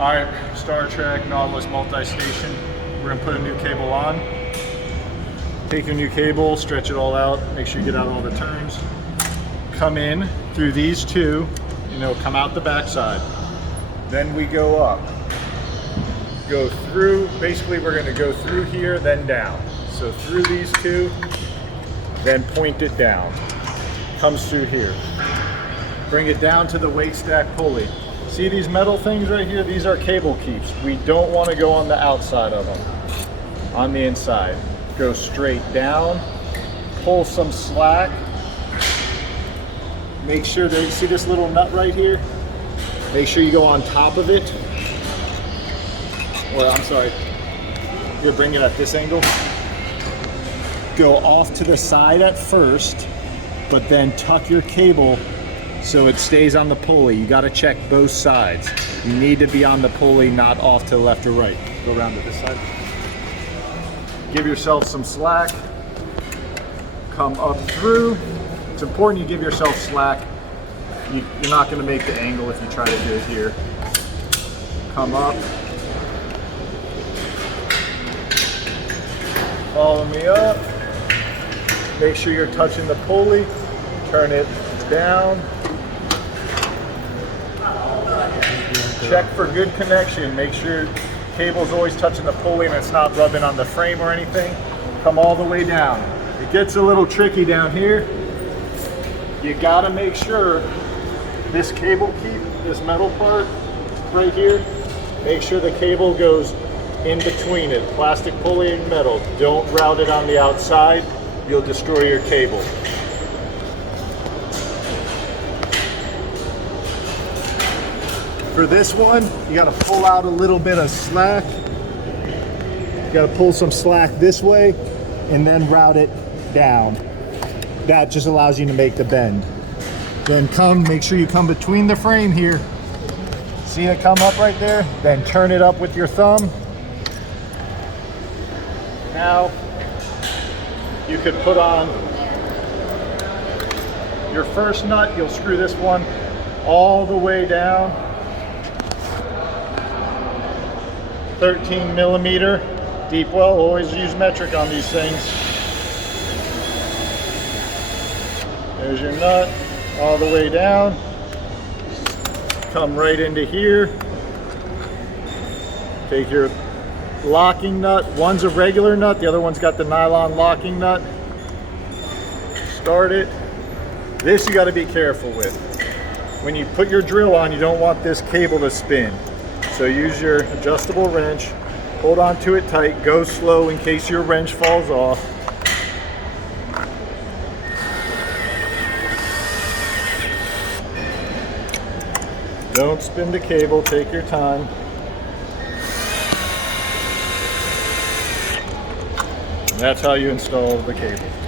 All right, Star Trek Nautilus multi-station. We're gonna put a new cable on. Take your new cable, stretch it all out, make sure you get out all the turns. Come in through these two, come out the backside. Then we go up. Go through, basically we're gonna go through here, then down. So through these two, then point it down. Comes through here. Bring it down to the weight stack pulley. See these metal things right here? These are cable keeps. We don't want to go on the outside of them. On the inside. Go straight down, pull some slack. Make sure that you see this little nut right here? Make sure you go on top of it. Or I'm sorry, you're bringing it at this angle. Go off to the side at first, but then tuck your cable so it stays on the pulley. You got to check both sides. You need to be on the pulley, not off to the left or right. Go around to this side. Give yourself some slack. Come up through. It's important you give yourself slack. You're not going to make the angle if you try to do it here. Come up. Follow me up. Make sure you're touching the pulley. Turn it down. Check for good connection. Make sure cable's always touching the pulley and it's not rubbing on the frame or anything. Come all the way down. It gets a little tricky down here. You gotta make sure this cable keep, this metal part right here, make sure the cable goes in between it. Plastic pulley and metal. Don't route it on the outside. You'll destroy your cable. For this one, you gotta pull out a little bit of slack. You gotta pull some slack this way and then route it down. That just allows you to make the bend. Then make sure you come between the frame here. See it come up right there? Then turn it up with your thumb. Now, you could put on your first nut. You'll screw this one all the way down. 13 millimeter deep well. Always use metric on these things. There's your nut all the way down. Come right into here. Take your locking nut. One's a regular nut, the other one's got the nylon locking nut. Start it. This you got to be careful with. When you put your drill on, you don't want this cable to spin. So use your adjustable wrench, hold on to it tight, go slow in case your wrench falls off. Don't spin the cable, take your time. And that's how you install the cable.